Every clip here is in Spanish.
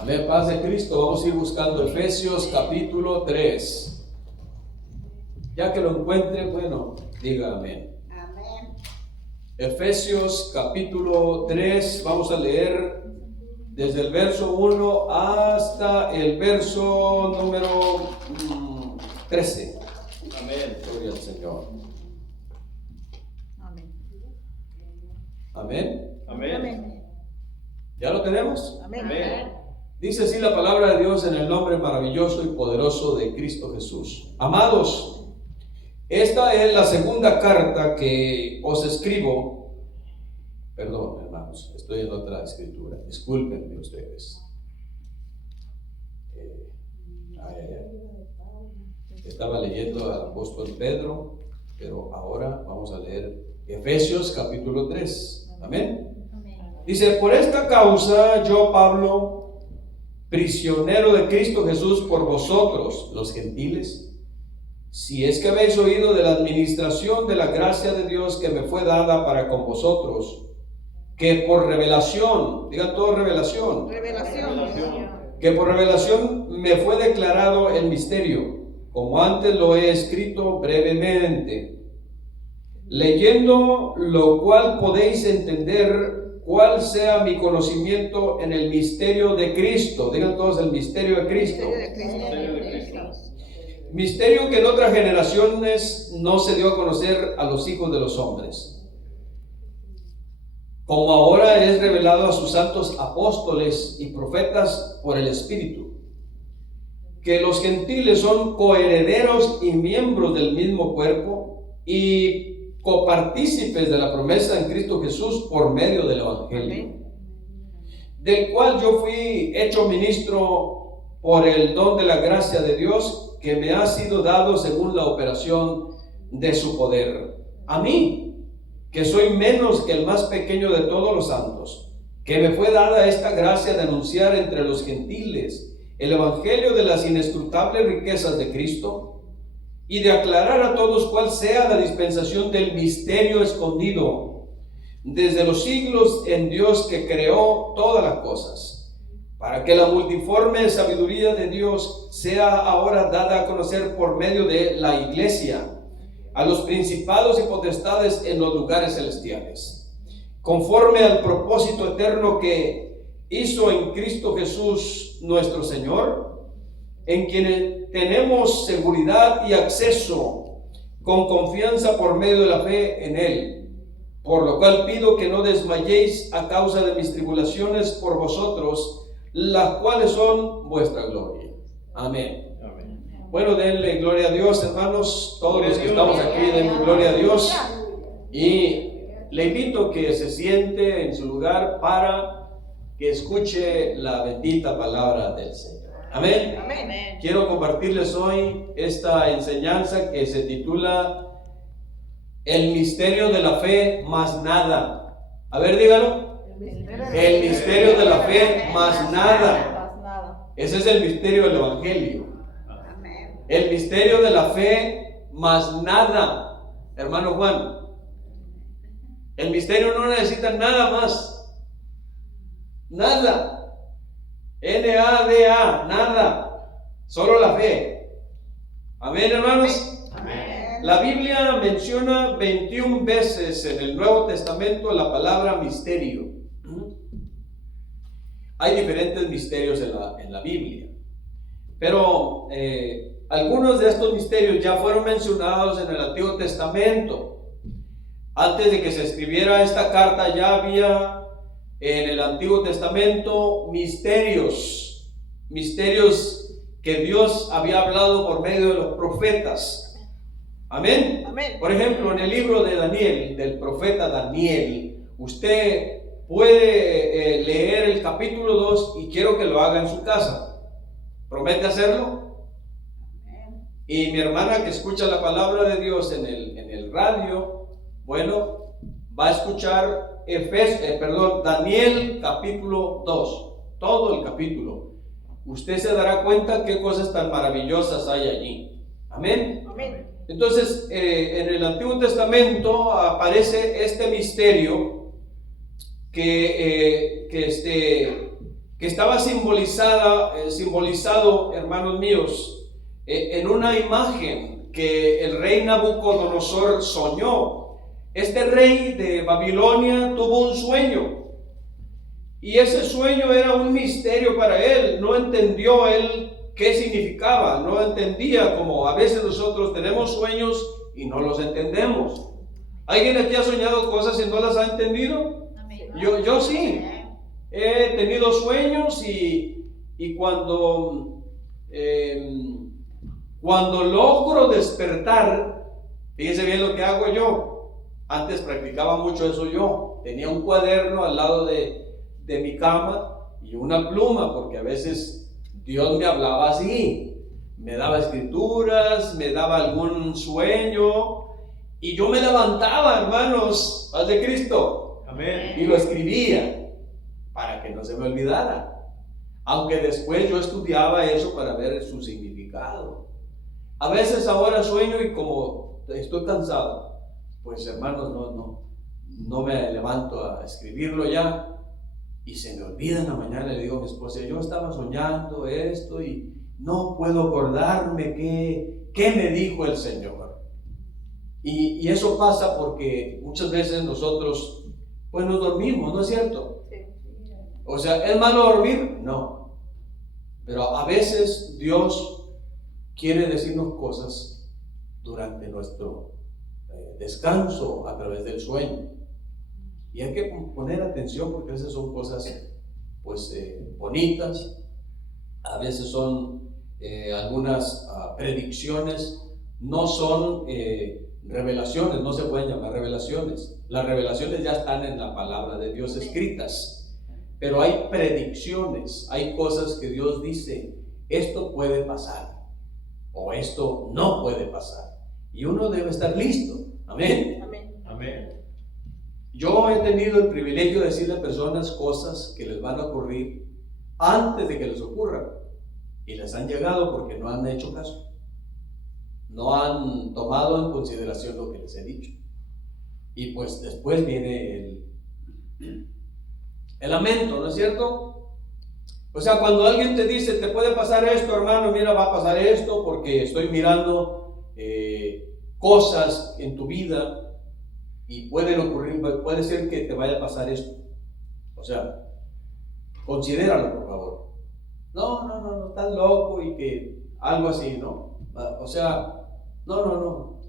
Amén, paz de Cristo. Vamos a ir buscando Efesios capítulo 3. Ya que lo encuentre, bueno, diga amén. Amén. Efesios capítulo 3, vamos a leer desde el verso 1 hasta el verso número 13. Amén. Gloria al Señor. Amén. Amén. Amén. ¿Ya lo tenemos? Amén. Amén. Dice así la palabra de Dios en el nombre maravilloso y poderoso de Cristo Jesús. Amados, esta es la segunda carta que os escribo. Perdón, hermanos, estoy en otra escritura. Discúlpenme ustedes. Estaba leyendo al apóstol Pedro, pero ahora vamos a leer Efesios capítulo 3. Amén. Dice, por esta causa yo, Pablo, prisionero de Cristo Jesús por vosotros, los gentiles, si es que habéis oído de la administración de la gracia de Dios que me fue dada para con vosotros, que por revelación, digan todo revelación, que por revelación me fue declarado el misterio, como antes lo he escrito brevemente, leyendo lo cual podéis entender cuál sea mi conocimiento en el misterio de Cristo. Digan todos el misterio de Cristo. Misterio que en otras generaciones no se dio a conocer a los hijos de los hombres, como ahora es revelado a sus santos apóstoles y profetas por el Espíritu, que los gentiles son coherederos y miembros del mismo cuerpo y copartícipes de la promesa en Cristo Jesús por medio del Evangelio, del cual yo fui hecho ministro por el don de la gracia de Dios que me ha sido dado según la operación de su poder. A mí, que soy menos que el más pequeño de todos los santos, que me fue dada esta gracia de anunciar entre los gentiles el evangelio de las inescrutables riquezas de Cristo, y de aclarar a todos cuál sea la dispensación del misterio escondido desde los siglos en Dios que creó todas las cosas, para que la multiforme sabiduría de Dios sea ahora dada a conocer por medio de la iglesia a los principados y potestades en los lugares celestiales, conforme al propósito eterno que hizo en Cristo Jesús nuestro Señor, en quien tenemos seguridad y acceso con confianza por medio de la fe en Él. Por lo cual pido que no desmayéis a causa de mis tribulaciones por vosotros, las cuales son vuestra gloria. Amén. Amén. Bueno, denle gloria a Dios, hermanos. Todos los que estamos aquí, denle gloria a Dios. Y le invito que se siente en su lugar para que escuche la bendita palabra del Señor. Amén. Amén. Quiero compartirles hoy esta enseñanza que se titula El misterio de la fe más nada. A ver, dígalo. El misterio de la fe más nada. Ese es el misterio del Evangelio. Amén. El misterio de la fe más nada. Hermano Juan, el misterio no necesita nada más. Nada. N-A-D-A, nada, solo la fe. Amén, hermanos. Amén. La Biblia menciona 21 veces en el Nuevo Testamento la palabra misterio. Hay diferentes misterios en la Biblia, pero algunos de estos misterios ya fueron mencionados en el Antiguo Testamento. Antes de que se escribiera esta carta ya había en el Antiguo Testamento misterios que Dios había hablado por medio de los profetas. Amén. Amén. Por ejemplo, en el libro de Daniel, del profeta Daniel, usted puede leer el capítulo 2 y quiero que lo haga en su casa. ¿Promete hacerlo? Amén. Y mi hermana que escucha la palabra de Dios en el radio, bueno, va a escuchar Daniel capítulo 2, todo el capítulo. Usted se dará cuenta qué cosas tan maravillosas hay allí. Amén. Amén. Entonces, en el Antiguo Testamento aparece este misterio que que estaba simbolizado, hermanos míos, en una imagen que el rey Nabucodonosor soñó. Este rey de Babilonia tuvo un sueño, y ese sueño era un misterio para él. No entendió él qué significaba, no entendía, como a veces nosotros tenemos sueños y no los entendemos. ¿Alguien aquí ha soñado cosas y no las ha entendido? Yo sí. He tenido sueños y cuando logro despertar, fíjense bien lo que hago yo. Antes practicaba mucho eso yo. Tenía un cuaderno al lado de mi cama y una pluma, porque a veces Dios me hablaba así. Me daba escrituras, me daba algún sueño, y yo me levantaba, hermanos, paz de Cristo. Amén. Y lo escribía para que no se me olvidara, aunque después yo estudiaba eso para ver su significado. A veces ahora sueño y como estoy cansado, pues hermanos, no me levanto a escribirlo ya, y se me olvida en la mañana. Le digo a mi esposa, yo estaba soñando esto y no puedo acordarme qué me dijo el Señor. Y eso pasa porque muchas veces nosotros pues nos dormimos, ¿no es cierto? O sea, ¿es malo dormir? No. Pero a veces Dios quiere decirnos cosas durante nuestro descanso a través del sueño. Y hay que poner atención, porque a veces son cosas pues bonitas, a veces son algunas predicciones, no son revelaciones, no se pueden llamar revelaciones. Las revelaciones ya están en la palabra de Dios escritas. Pero hay predicciones, hay cosas que Dios dice, esto puede pasar, o esto no puede pasar. Y uno debe estar listo. Amén. Amén. Amén. Yo he tenido el privilegio de decirle a personas cosas que les van a ocurrir antes de que les ocurran. Y les han llegado porque no han hecho caso. No han tomado en consideración lo que les he dicho. Y pues después viene el lamento, ¿no es cierto? O sea, cuando alguien te dice, te puede pasar esto, hermano, mira, va a pasar esto porque estoy mirando cosas en tu vida y pueden ocurrir, puede ser que te vaya a pasar esto. O sea, considéralo, por favor. No, estás loco y que algo así, ¿no? O sea, no.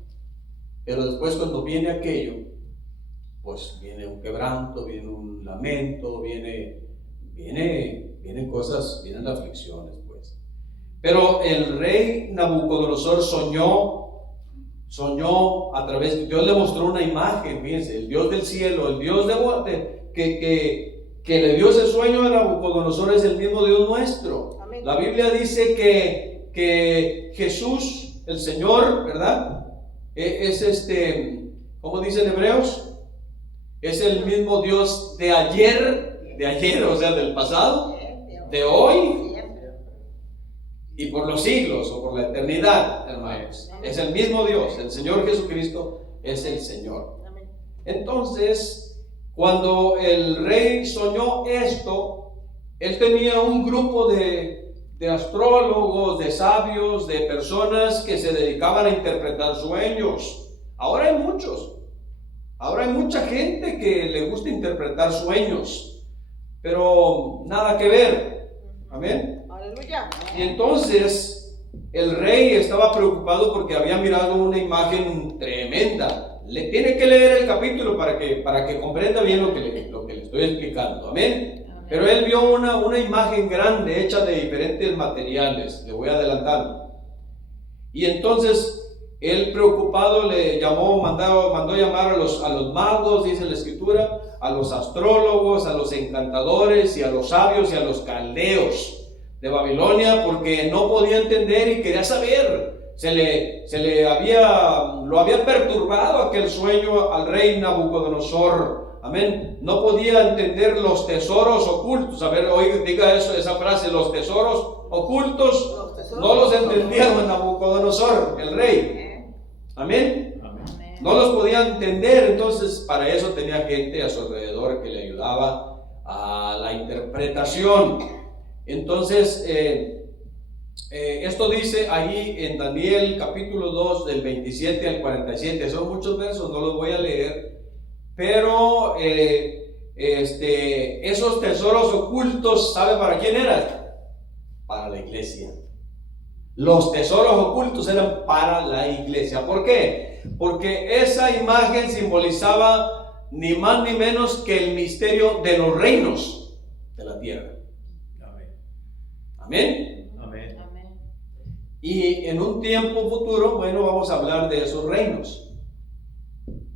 Pero después cuando viene aquello, pues viene un quebranto, viene un lamento, vienen cosas, vienen aflicciones, pues. Pero el rey Nabucodonosor soñó a través de Dios, le mostró una imagen, fíjense, el Dios del cielo, el Dios que le dio ese sueño a Nabucodonosor es el mismo Dios nuestro. Amén. La Biblia dice que Jesús, el Señor, ¿verdad? Es ¿cómo dicen Hebreos? Es el mismo Dios de ayer, o sea, del pasado, de hoy y por los siglos o por la eternidad, hermanos. Es el mismo Dios, el Señor Jesucristo es el Señor. Entonces, cuando el rey soñó esto, él tenía un grupo de astrólogos, de sabios, de personas que se dedicaban a interpretar sueños. Ahora hay mucha gente que le gusta interpretar sueños, pero nada que ver. Amén. Aleluya. Y entonces el rey estaba preocupado porque había mirado una imagen tremenda. Le tiene que leer el capítulo para que comprenda bien lo que le estoy explicando. Amén. Pero él vio una imagen grande hecha de diferentes materiales. Le voy adelantando. Y entonces él, preocupado, mandó llamar a los magos, dice la escritura, a los astrólogos, a los encantadores y a los sabios y a los caldeos de Babilonia, porque no podía entender y quería saber. Lo había perturbado aquel sueño al rey Nabucodonosor. Amén. No podía entender los tesoros ocultos. A ver, diga esa frase, los tesoros ocultos. No los entendía Nabucodonosor, el rey. Amén. Amén. No los podía entender, entonces para eso tenía gente a su alrededor que le ayudaba a la interpretación. Entonces, esto dice ahí en Daniel capítulo 2 del 27 al 47. Son muchos versos, no los voy a leer, pero esos tesoros ocultos, ¿sabe para quién eran? Para la iglesia. Los tesoros ocultos eran para la iglesia. ¿Por qué? Porque esa imagen simbolizaba ni más ni menos que el misterio de los reinos de la tierra. Amén. Amén. Y en un tiempo futuro, bueno, vamos a hablar de esos reinos.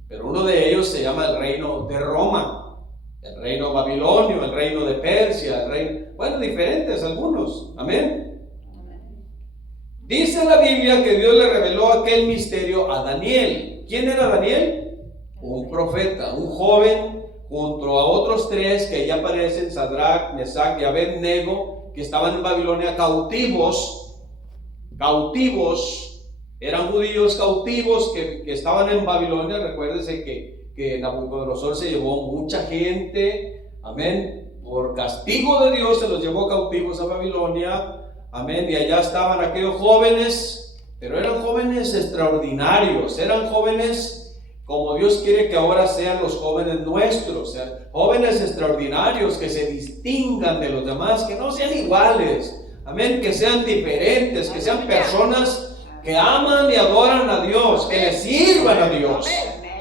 Pero uno de ellos se llama el reino de Roma, el reino babilonio, el reino de Persia, el reino, bueno, diferentes algunos. Amén. Dice la Biblia que Dios le reveló aquel misterio a Daniel. ¿Quién era Daniel? Un profeta, un joven, junto a otros tres que ya aparecen, Sadrach, Mesach y Abednego, que estaban en Babilonia cautivos, eran judíos cautivos que estaban en Babilonia. Recuérdense que Nabucodonosor se llevó mucha gente, amén, por castigo de Dios se los llevó cautivos a Babilonia, amén, y allá estaban aquellos jóvenes, pero eran jóvenes extraordinarios, eran jóvenes como Dios quiere que ahora sean los jóvenes nuestros, sean jóvenes extraordinarios que se distingan de los demás, que no sean iguales, amén, que sean diferentes, que sean personas que aman y adoran a Dios, que le sirvan a Dios.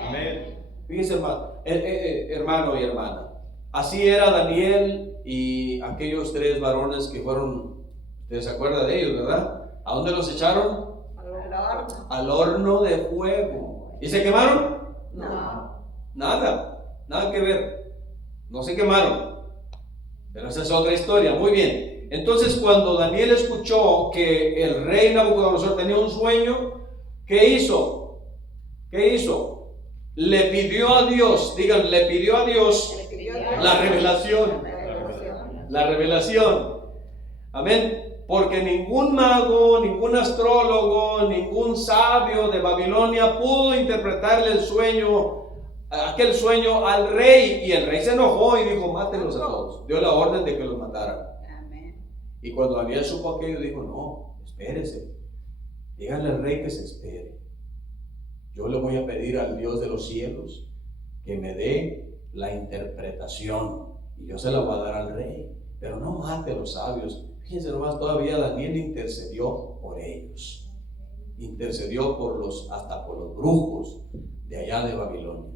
Amén. Fíjense, hermano y hermana, así era Daniel y aquellos tres varones que fueron, ustedes se acuerdan de ellos, ¿verdad? ¿A dónde los echaron? Al horno de fuego. ¿Y se quemaron? No. Nada que ver. No se quemaron. Pero esa es otra historia. Muy bien. Entonces, cuando Daniel escuchó que el rey Nabucodonosor tenía un sueño, ¿qué hizo? Le pidió a Dios, digan, le pidió a Dios la revelación. La revelación. Amén. Porque ningún mago, ningún astrólogo, ningún sabio de Babilonia pudo interpretarle el sueño, aquel sueño al rey. Y el rey se enojó y dijo, mátenlos a todos. Dio la orden de que los mataran. Y cuando Daniel supo aquello, dijo, no, espérese. Díganle al rey que se espere. Yo le voy a pedir al Dios de los cielos que me dé la interpretación. Y yo se la voy a dar al rey. Pero no mate a los sabios. Fíjense nomás, todavía Daniel intercedió por ellos. Intercedió hasta por los brujos de allá de Babilonia.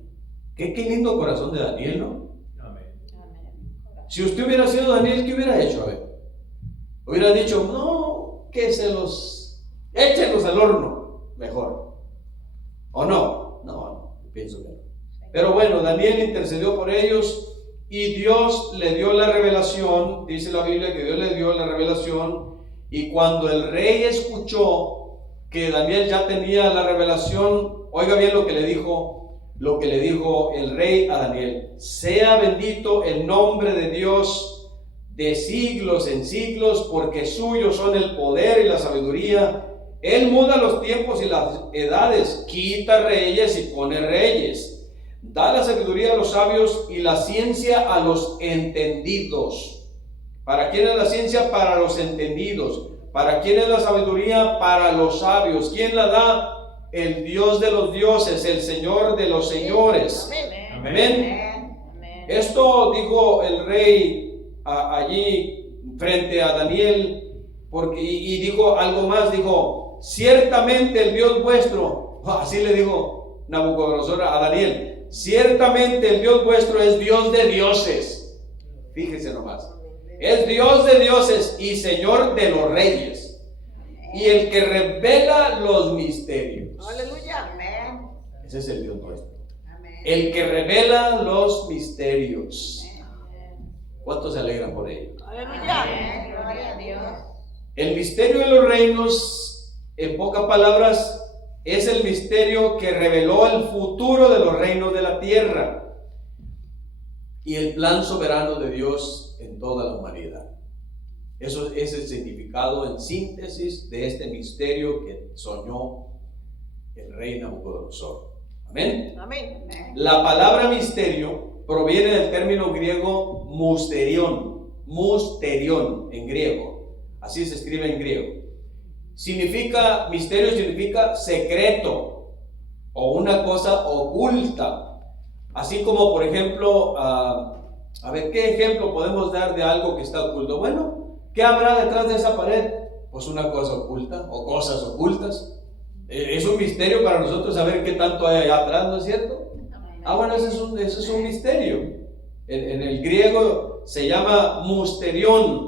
Qué lindo corazón de Daniel, ¿no? Amén. Si usted hubiera sido Daniel, ¿qué hubiera hecho? A ver, hubiera dicho, no, que échenlos al horno, mejor. ¿O no? No, pienso que no. Pero bueno, Daniel intercedió por ellos. Y Dios le dio la revelación, dice la Biblia que Dios le dio la revelación, y cuando el rey escuchó que Daniel ya tenía la revelación, oiga bien lo que le dijo el rey a Daniel: sea bendito el nombre de Dios de siglos en siglos, porque suyos son el poder y la sabiduría. Él muda los tiempos y las edades, quita reyes y pone reyes. Da la sabiduría a los sabios y la ciencia a los entendidos. ¿Para quién es la ciencia? Para los entendidos. ¿Para quién es la sabiduría? Para los sabios. ¿Quién la da? El Dios de los dioses, el Señor de los señores. Amén. Esto dijo el rey allí frente a Daniel, y dijo algo más, dijo, ciertamente el Dios vuestro, así le dijo Nabucodonosor a Daniel, ciertamente el Dios vuestro es Dios de dioses. Fíjese nomás, es Dios de dioses y Señor de los reyes, y el que revela los misterios. Aleluya. Amén. Ese es el Dios nuestro, Amén. el que revela los misterios. ¿Cuántos se alegran por ello? Aleluya. Gloria a Dios. El misterio de los reinos, en pocas palabras, es el misterio que reveló el futuro de los reinos de la tierra y el plan soberano de Dios en toda la humanidad. Eso es el significado en síntesis de este misterio que soñó el rey Nabucodonosor. Amén. Amén. La palabra misterio proviene del término griego musterión. musterión en griego. Así se escribe en griego. Misterio significa secreto o una cosa oculta. Así como, por ejemplo, a ver, ¿qué ejemplo podemos dar de algo que está oculto? Bueno, ¿qué habrá detrás de esa pared? Pues una cosa oculta o cosas ocultas. Es un misterio para nosotros saber qué tanto hay allá atrás, ¿no es cierto? Bueno, ese es un misterio. En el griego se llama musterión.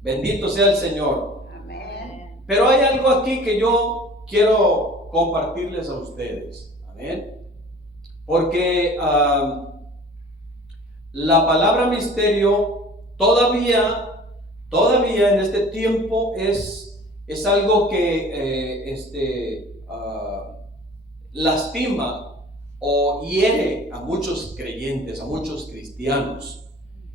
Bendito sea el Señor. Amén. Pero hay algo aquí que yo quiero compartirles a ustedes. Amén. Porque la palabra misterio todavía en este tiempo es algo que lastima o hiere a muchos creyentes, a muchos cristianos,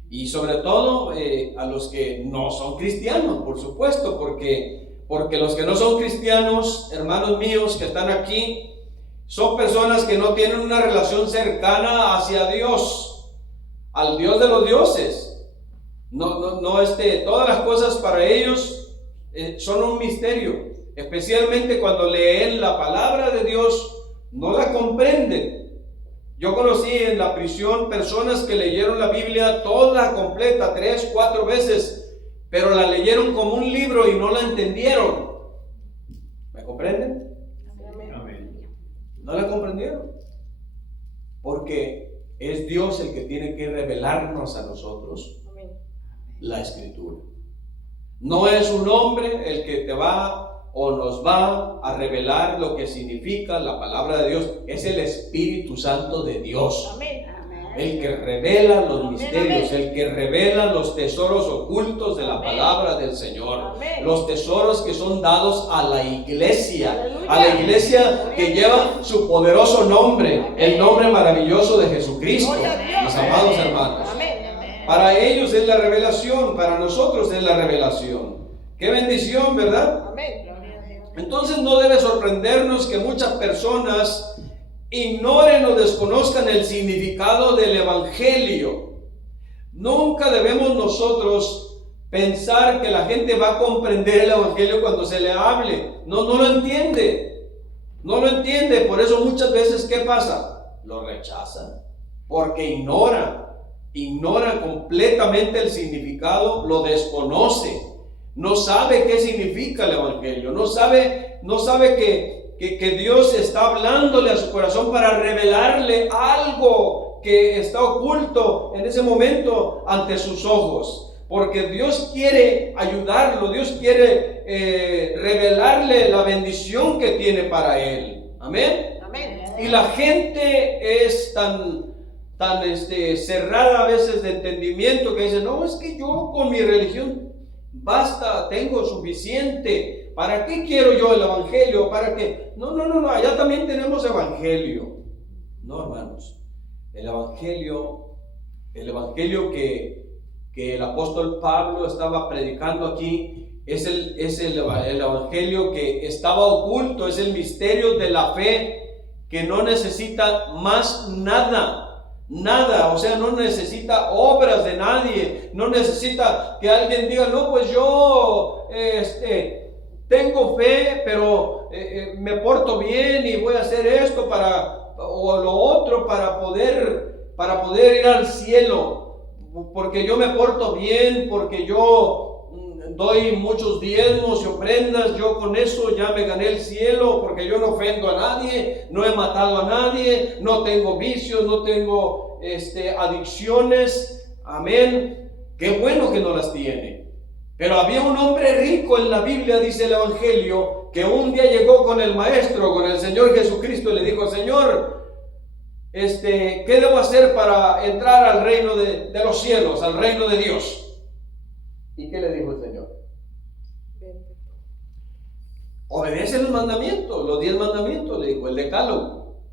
y sobre todo a los que no son cristianos, por supuesto, porque los que no son cristianos, hermanos míos que están aquí, son personas que no tienen una relación cercana hacia Dios, al Dios de los dioses. Todas las cosas para ellos son un misterio, especialmente cuando leen la palabra de Dios, no la comprenden. Yo conocí en la prisión personas que leyeron la Biblia toda completa, 3, 4 veces, pero la leyeron como un libro y no la entendieron. ¿Me comprenden? Amén. No la comprendieron, porque es Dios el que tiene que revelarnos a nosotros la Escritura. No es un hombre el que te va o nos va a revelar lo que significa la palabra de Dios. Es el Espíritu Santo de Dios. Amén. El que revela los misterios, el que revela los tesoros ocultos de la palabra del Señor. Los tesoros que son dados a la iglesia, que lleva su poderoso nombre, el nombre maravilloso de Jesucristo, mis amados hermanos. Para ellos es la revelación, para nosotros es la revelación. ¡Qué bendición!, ¿verdad? Entonces no debe sorprendernos que muchas personas ignoren o desconozcan el significado del Evangelio. Nunca debemos nosotros pensar que la gente va a comprender el Evangelio cuando se le hable. No lo entiende. No lo entiende. Por eso muchas veces, ¿qué pasa? Lo rechazan. Porque ignora completamente el significado, lo desconoce, no sabe qué significa el Evangelio, no sabe que Dios está hablándole a su corazón para revelarle algo que está oculto en ese momento ante sus ojos, porque Dios quiere ayudarlo, Dios quiere revelarle la bendición que tiene para él. Amén. Y la gente es tan cerrada a veces de entendimiento que dice, no, es que yo con mi religión basta, tengo suficiente, ¿para qué quiero yo el Evangelio? ¿Para qué? No, allá también tenemos Evangelio. No, hermanos, el Evangelio que el apóstol Pablo estaba predicando aquí es el Evangelio que estaba oculto, es el misterio de la fe que no necesita más nada, o sea, no necesita obras de nadie, no necesita que alguien diga, no, pues yo tengo fe, pero me porto bien y voy a hacer esto o lo otro para poder ir al cielo, porque yo me porto bien, porque yo doy muchos diezmos y ofrendas, yo con eso ya me gané el cielo, porque yo no ofendo a nadie, no he matado a nadie, no tengo vicios, no tengo adicciones. Amén. Qué bueno que no las tiene. Pero había un hombre rico en la Biblia, dice el Evangelio, que un día llegó con el maestro, con el Señor Jesucristo, y le dijo, Señor, ¿qué debo hacer para entrar al reino de los cielos, al reino de Dios? ¿Y qué le dijo el Señor? Obedece los mandamientos, los 10 mandamientos, le dijo, el decálogo.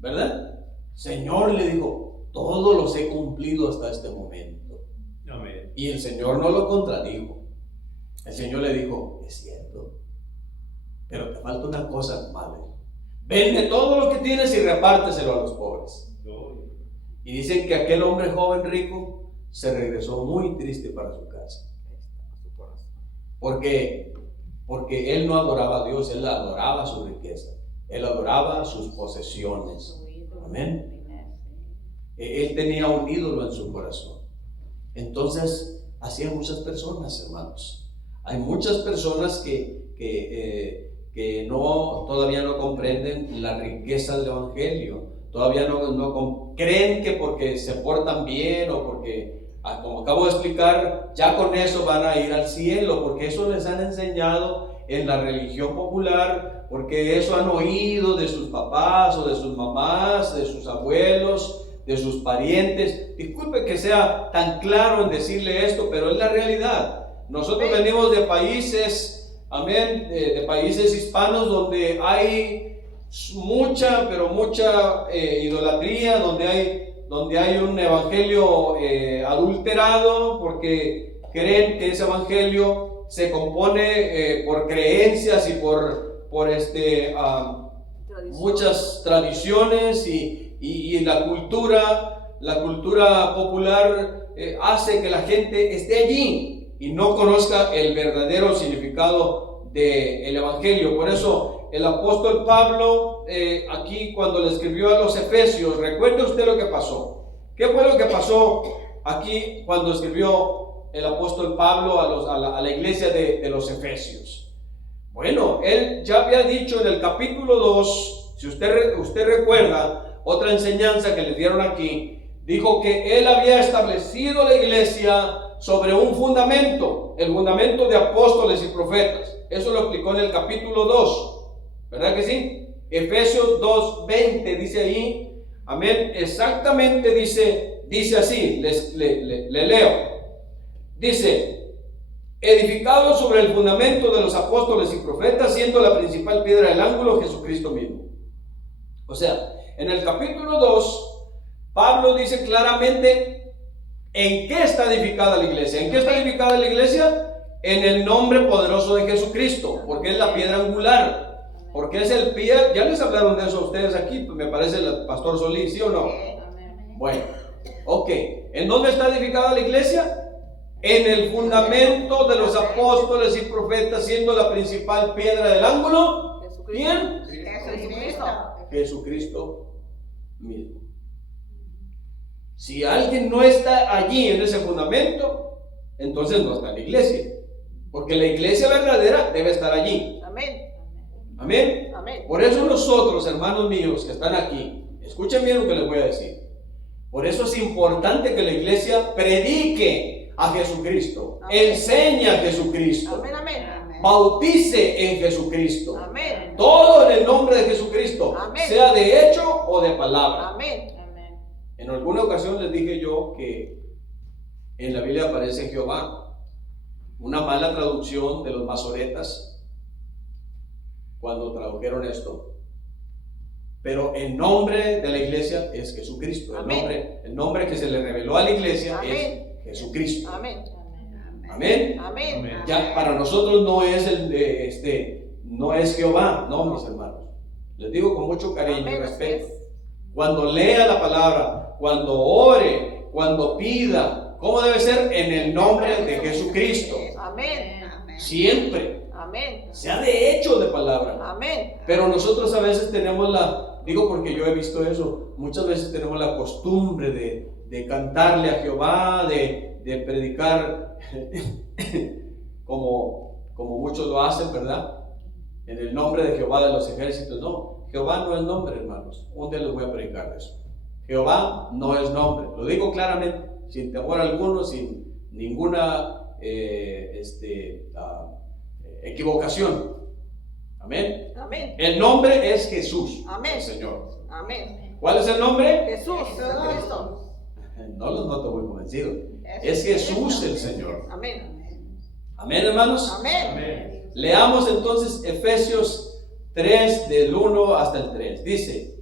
¿Verdad? Señor, le dijo, todos los he cumplido hasta este momento. Amén. Y el Señor no lo contradijo. El Señor le dijo, es cierto, pero te falta una cosa, madre. Vende todo lo que tienes y repárteselo a los pobres. Y dicen que aquel hombre joven rico se regresó muy triste para su casa. Porque él no adoraba a Dios, él adoraba su riqueza, él adoraba sus posesiones. Amén. Él tenía un ídolo en su corazón. Entonces, así hay muchas personas, hermanos. Hay muchas personas que todavía no comprenden la riqueza del Evangelio. Todavía no creen que porque se portan bien o porque, como acabo de explicar, ya con eso van a ir al cielo, porque eso les han enseñado en la religión popular, porque eso han oído de sus papás o de sus mamás, de sus abuelos, de sus parientes. Disculpe que sea tan claro en decirle esto, pero es la realidad. Nosotros venimos de países, amén, de países hispanos donde hay mucha idolatría, donde hay un evangelio adulterado, porque creen que ese evangelio se compone por creencias y por muchas tradiciones y la cultura popular hace que la gente esté allí y no conozca el verdadero significado del evangelio. Por eso el apóstol Pablo aquí cuando le escribió a los Efesios, recuerde usted lo que pasó. ¿Qué fue lo que pasó aquí cuando escribió el apóstol Pablo a la iglesia de los Efesios? Bueno, él ya había dicho en el capítulo 2, si usted recuerda otra enseñanza que le dieron aquí, dijo que él había establecido la iglesia sobre un fundamento, el fundamento de apóstoles y profetas. Eso lo explicó en el capítulo 2, ¿verdad que sí? Efesios 2:20 dice ahí, amén, exactamente dice así, le leo, dice: edificado sobre el fundamento de los apóstoles y profetas, siendo la principal piedra del ángulo Jesucristo mismo. O sea, en el capítulo 2, Pablo dice claramente en qué está edificada la iglesia. ¿En qué está edificada la iglesia? En el nombre poderoso de Jesucristo, porque es la piedra angular, porque es el pie. Ya les hablaron de eso a ustedes aquí, me parece el pastor Solís, ¿sí o no? Bueno, ok. ¿En dónde está edificada la iglesia? En el fundamento de los apóstoles y profetas, siendo la principal piedra del ángulo. ¿Quién? Jesucristo mismo. Si alguien no está allí en ese fundamento, entonces no está en la iglesia, porque la iglesia verdadera debe estar allí. Amén. Amén. Amén. Por eso nosotros, hermanos míos que están aquí, escuchen bien lo que les voy a decir. Por eso es importante que la iglesia predique a Jesucristo, Amén. Enseñe a Jesucristo, Amén, amén. bautice en Jesucristo. Amén. Todo en el nombre de Jesucristo, Amén. sea de hecho o de palabra. Amén. En alguna ocasión les dije yo que en la Biblia aparece Jehová, una mala traducción de los masoretas cuando tradujeron esto, pero el nombre de la iglesia es Jesucristo. El nombre que se le reveló a la iglesia Amén. es Jesucristo. Amén. Amén. Amén. Ya para nosotros no es no es Jehová, no, mis hermanos. Les digo con mucho cariño y Amén. respeto. Cuando lea la palabra, cuando ore, cuando pida, ¿cómo debe ser? En el nombre de Jesucristo. Amén. Siempre. Amén. Sea de hecho de palabra. Amén. Pero nosotros a veces tenemos digo porque yo he visto eso, muchas veces tenemos la costumbre de cantarle a Jehová, de predicar como muchos lo hacen, ¿verdad? En el nombre de Jehová de los ejércitos. No, Jehová no es nombre, hermanos. Un día les voy a predicar de eso. Jehová no es nombre. Lo digo claramente, sin temor alguno, sin ninguna equivocación. Amén. Amén. El nombre es Jesús, Amén. el Señor. Amén. ¿Cuál es el nombre? Jesús. Cristo. No los noto muy convencidos. Es Jesús el Señor. Amén. Amén, hermanos. Amén. Leamos entonces Efesios 3 del 1 hasta el 3. Dice: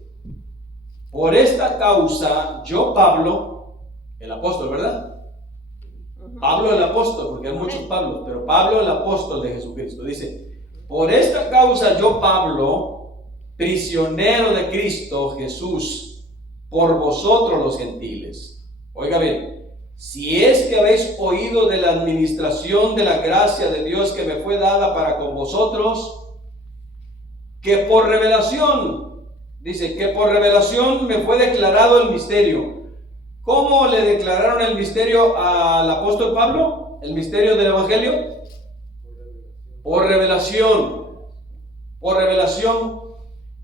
por esta causa yo, Pablo, el apóstol, ¿verdad? Pablo el apóstol, porque hay muchos Pablos, pero Pablo el apóstol de Jesucristo. Dice: por esta causa yo, Pablo, prisionero de Cristo Jesús, por vosotros los gentiles. Oiga bien, si es que habéis oído de la administración de la gracia de Dios que me fue dada para con vosotros, que por revelación, dice, que por revelación me fue declarado el misterio. ¿Cómo le declararon el misterio al apóstol Pablo? ¿El misterio del Evangelio? Por revelación. Por revelación.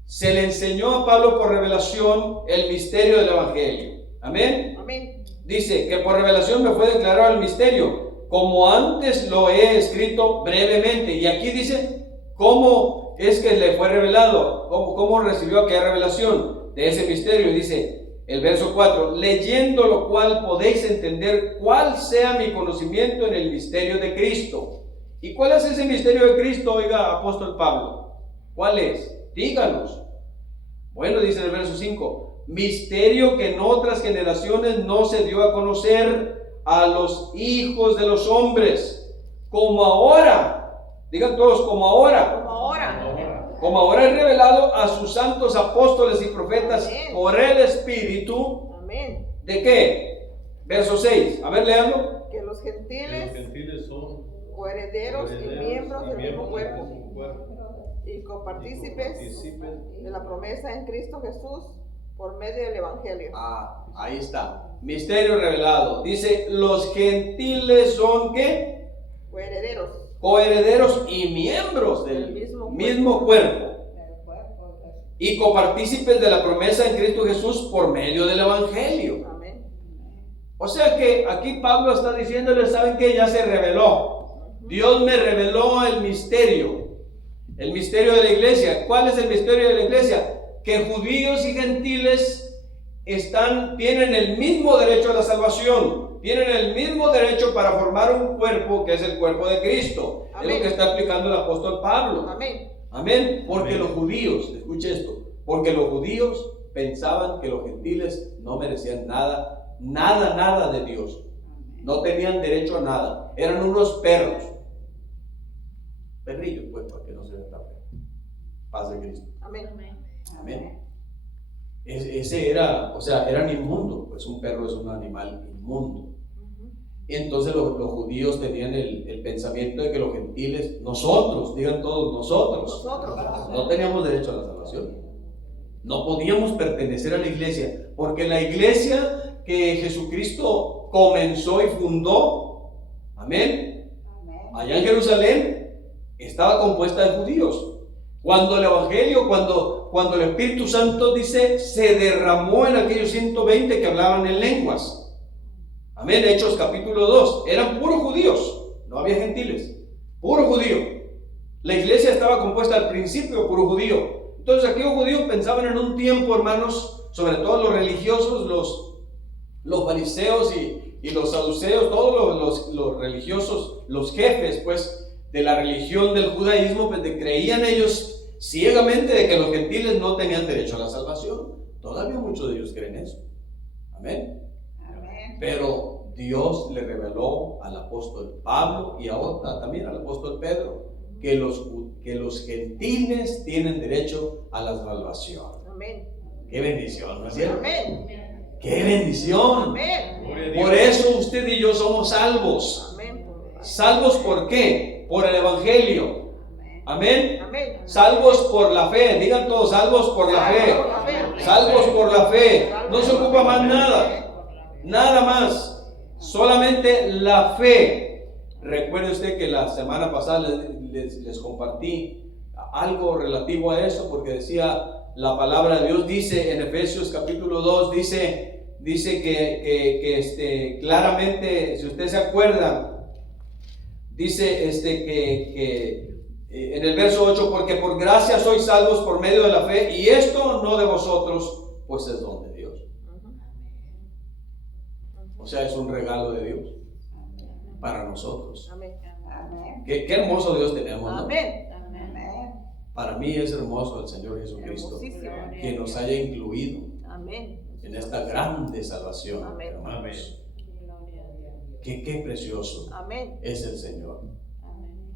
Se le enseñó a Pablo por revelación el misterio del Evangelio. Amén. Amén. Dice que por revelación me fue declarado el misterio, como antes lo he escrito brevemente. Y aquí dice, ¿cómo es que le fue revelado? ¿Cómo recibió aquella revelación de ese misterio? Dice el verso 4, leyendo lo cual podéis entender cuál sea mi conocimiento en el misterio de Cristo. ¿Y cuál es ese misterio de Cristo, oiga, apóstol Pablo? ¿Cuál es? Díganos. Bueno, dice en el verso 5, misterio que en otras generaciones no se dio a conocer a los hijos de los hombres, como ahora, digan todos, como ahora es revelado a sus santos apóstoles y profetas. Amén. Por el Espíritu. Amén. ¿De qué? Verso 6, a ver, leanlo. Que los gentiles son coherederos y miembros del mismo cuerpo, y copartícipes de la promesa en Cristo Jesús por medio del Evangelio. Ahí está. Misterio revelado. Dice, los gentiles son ¿qué? Coherederos. Coherederos y miembros del mismo cuerpo. Y copartícipes de la promesa en Cristo Jesús por medio del Evangelio. Amén. O sea que aquí Pablo está diciéndoles, ¿saben qué? Ya se reveló. Dios me reveló el misterio de la iglesia. ¿Cuál es el misterio de la iglesia? Que judíos y gentiles tienen el mismo derecho a la salvación, tienen el mismo derecho para formar un cuerpo que es el cuerpo de Cristo. Amén. Es lo que está aplicando el apóstol Pablo. Amén. Amén. Porque Amén. los judíos, escuche esto, porque los judíos pensaban que los gentiles no merecían nada de Dios. No tenían derecho a nada. Eran unos perros. Perrillos, pues, para que no se vea tan feo. Paz de Cristo. Amén. Amén. Ese era, o sea, eran inmundos, pues un perro es un animal inmundo. Y entonces los judíos tenían el pensamiento de que los gentiles, nosotros, digan todos, nosotros no teníamos derecho a la salvación. No podíamos pertenecer a la iglesia, porque la iglesia que Jesucristo comenzó y fundó, amén, allá en Jerusalén, estaba compuesta de judíos. Cuando el Evangelio, cuando el Espíritu Santo dice, se derramó en aquellos 120 que hablaban en lenguas. Amén, Hechos capítulo 2, eran puros judíos, no había gentiles, puro judío. La iglesia estaba compuesta al principio de puro judío. Entonces aquellos judíos pensaban en un tiempo, hermanos, sobre todo los religiosos, los fariseos y los saduceos, todos los religiosos, los jefes, pues, de la religión del judaísmo, pues creían ellos ciegamente de que los gentiles no tenían derecho a la salvación. Todavía muchos de ellos creen eso. Amén. Pero Dios le reveló al apóstol Pablo y ahora también al apóstol Pedro que los gentiles tienen derecho a la salvación. Amén. ¡Qué bendición! ¿No es cierto? Amén. ¡Qué bendición! Amén. Por eso usted y yo somos salvos. Amén. ¿Salvos por qué? Por el Evangelio. Amén. Amén. Salvos por la fe. Digan todos, salvos por la fe. Salvos por la fe. No se ocupa más nada. Nada más. Solamente la fe. Recuerde usted que la semana pasada les compartí algo relativo a eso, porque decía la palabra de Dios, dice en Efesios capítulo 2, dice que claramente, si usted se acuerda, dice que en el verso 8, porque por gracia sois salvos por medio de la fe, y esto no de vosotros, pues es don de Dios. O sea, es un regalo de Dios para nosotros. Amén. Qué hermoso Dios tenemos, ¿no? Amén. Para mí es hermoso el Señor Jesucristo, Hermosísimo. que nos haya incluido Amén. en esta grande salvación. Amén. Hermanos. Qué precioso Amén. es el Señor.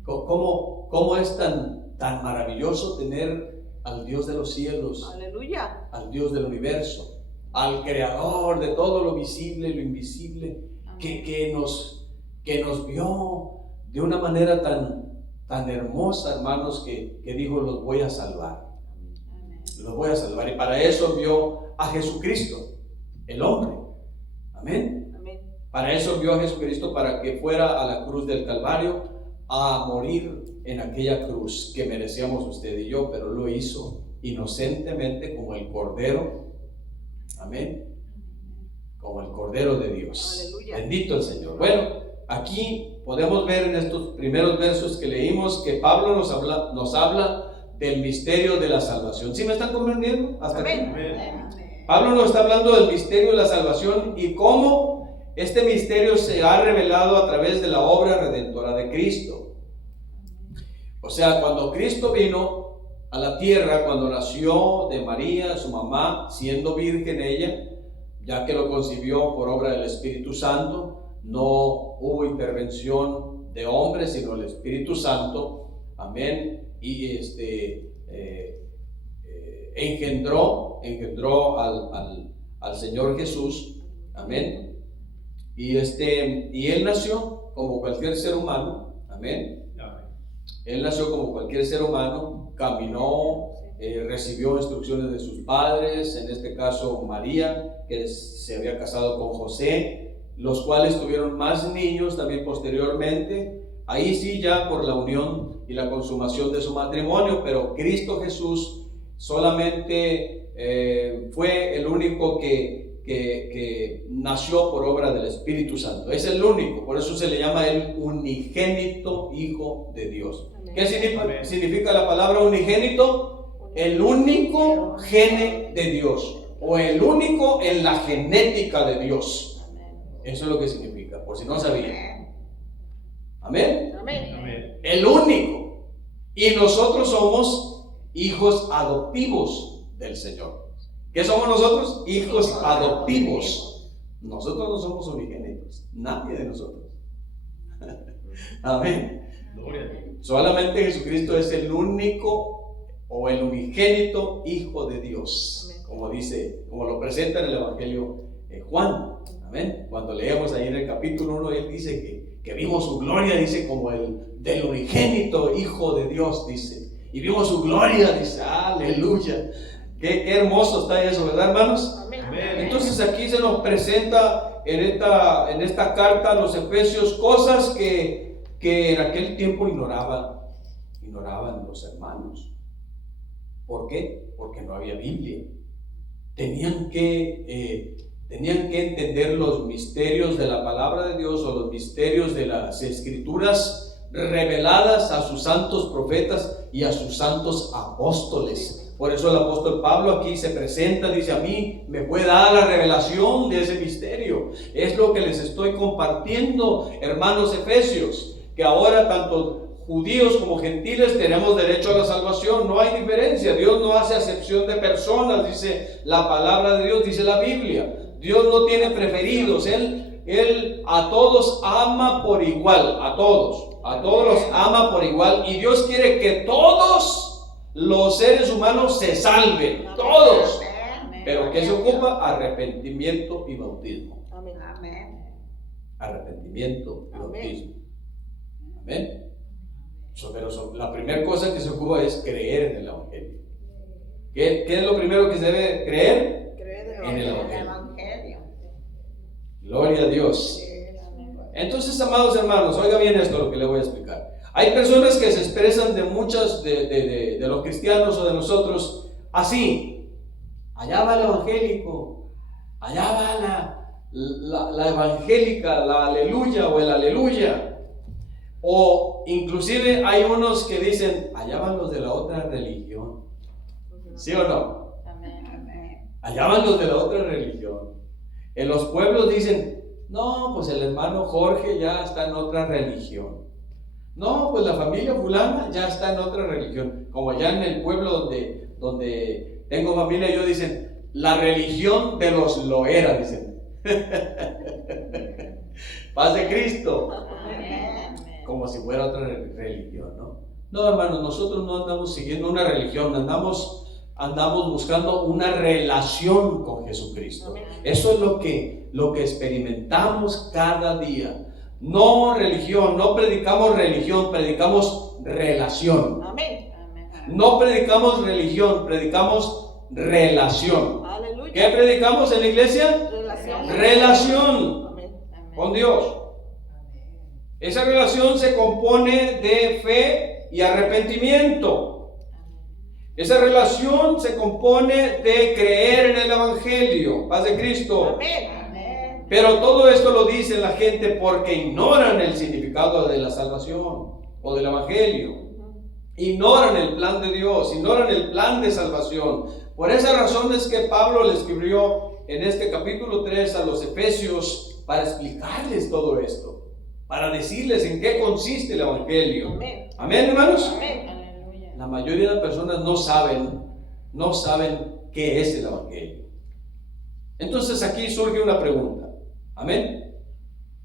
¿Cómo es tan maravilloso tener al Dios de los cielos, Aleluya. al Dios del universo, al creador de todo lo visible y lo invisible, que nos vio de una manera tan hermosa, hermanos, que dijo, los voy a salvar. Los voy a salvar. Y para eso envió a Jesucristo, el hombre. Amén. Amén. Para eso envió a Jesucristo, para que fuera a la cruz del Calvario a morir en aquella cruz que merecíamos usted y yo, pero lo hizo inocentemente como el Cordero. Amén. Como el Cordero de Dios. Aleluya. Bendito el Señor. Bueno, aquí podemos ver en estos primeros versos que leímos que Pablo nos habla del misterio de la salvación. ¿Sí me están comprendiendo? Hasta aquí. Amén. Pablo nos está hablando del misterio de la salvación y cómo este misterio se ha revelado a través de la obra redentora de Cristo. O sea, cuando Cristo vino a la tierra, cuando nació de María, su mamá, siendo virgen ella, ya que lo concibió por obra del Espíritu Santo, no hubo intervención de hombre, sino el Espíritu Santo. Amén. Y engendró al Señor Jesús. Amén. Y él nació como cualquier ser humano. Amén. Él nació como cualquier ser humano, caminó, recibió instrucciones de sus padres, en este caso María, que se había casado con José, los cuales tuvieron más niños también posteriormente. Ahí sí, ya por la unión y la consumación de su matrimonio, pero Cristo Jesús solamente fue el único que nació por obra del Espíritu Santo. Es el único, por eso se le llama el unigénito Hijo de Dios. Amén. ¿Qué significa la palabra unigénito? El único gene de Dios, o el único en la genética de Dios. Eso es lo que significa, por si no sabían. Amén. Amén. El único. Y nosotros somos hijos adoptivos del Señor. ¿Qué somos nosotros? Hijos adoptivos. Nosotros no somos unigénitos, nadie de nosotros. Amén. Solamente Jesucristo es el único o el unigénito Hijo de Dios, como lo presenta en el Evangelio Juan. Amén. Cuando leemos ahí en el capítulo 1, él dice que vimos su gloria, dice, como el del unigénito Hijo de Dios, dice. Y vimos su gloria, dice, aleluya. Qué hermoso está eso, ¿verdad, hermanos? Amén. Entonces aquí se nos presenta en esta carta a los Efesios cosas que en aquel tiempo ignoraban los hermanos. ¿Por qué? Porque no había Biblia. Tenían que entender los misterios de la palabra de Dios, o los misterios de las Escrituras reveladas a sus santos profetas y a sus santos apóstoles. Por eso el apóstol Pablo aquí se presenta, dice, a mí me fue dada la revelación de ese misterio. Es lo que les estoy compartiendo, hermanos efesios, que ahora tanto judíos como gentiles tenemos derecho a la salvación. No hay diferencia. Dios no hace acepción de personas, dice la palabra de Dios, dice la Biblia. Dios no tiene preferidos. Él a todos ama por igual, a todos los ama por igual, y Dios quiere que todos los seres humanos se salven, todos. Pero ¿qué se ocupa? Arrepentimiento y bautismo. Amén. Arrepentimiento y bautismo. Amén. Pero la primera cosa que se ocupa es creer en el Evangelio. ¿Qué es lo primero que se debe creer? Creer En el Evangelio. Evangelio. Gloria a Dios. Entonces, amados hermanos, oiga bien esto lo que le voy a explicar. Hay personas que se expresan de los cristianos o de nosotros así: allá va el evangélico, allá va la evangélica, la aleluya o el aleluya. O inclusive hay unos que dicen, allá van los de la otra religión. ¿Sí o no? Allá van los de la otra religión. En los pueblos dicen, no, pues el hermano Jorge ya está en otra religión. No, pues la familia fulana ya está en otra religión. Como allá en el pueblo donde tengo familia, ellos dicen, la religión de los Loera, dicen. Paz de Cristo. Como si fuera otra religión, ¿no? No, hermanos, nosotros no andamos siguiendo una religión, andamos andamos buscando una relación con Jesucristo. Amén. Eso es lo que experimentamos cada día. No religión, no predicamos religión, predicamos relación. Amén. No predicamos religión, predicamos relación. Aleluya. ¿Qué predicamos en la iglesia? Relación. Relación Amén. con Dios. Esa relación se compone de fe y arrepentimiento. Esa relación se compone de creer en el Evangelio, paz de Cristo. Amén. Pero todo esto lo dice la gente porque ignoran el significado de la salvación o del Evangelio. Ignoran el plan de Dios, ignoran el plan de salvación. Por esa razón es que Pablo le escribió en este capítulo 3 a los Efesios para explicarles todo esto, para decirles en qué consiste el Evangelio. Amén. Amén, hermanos. Amén. La mayoría de las personas no saben qué es el Evangelio. Entonces aquí surge una pregunta. Amén.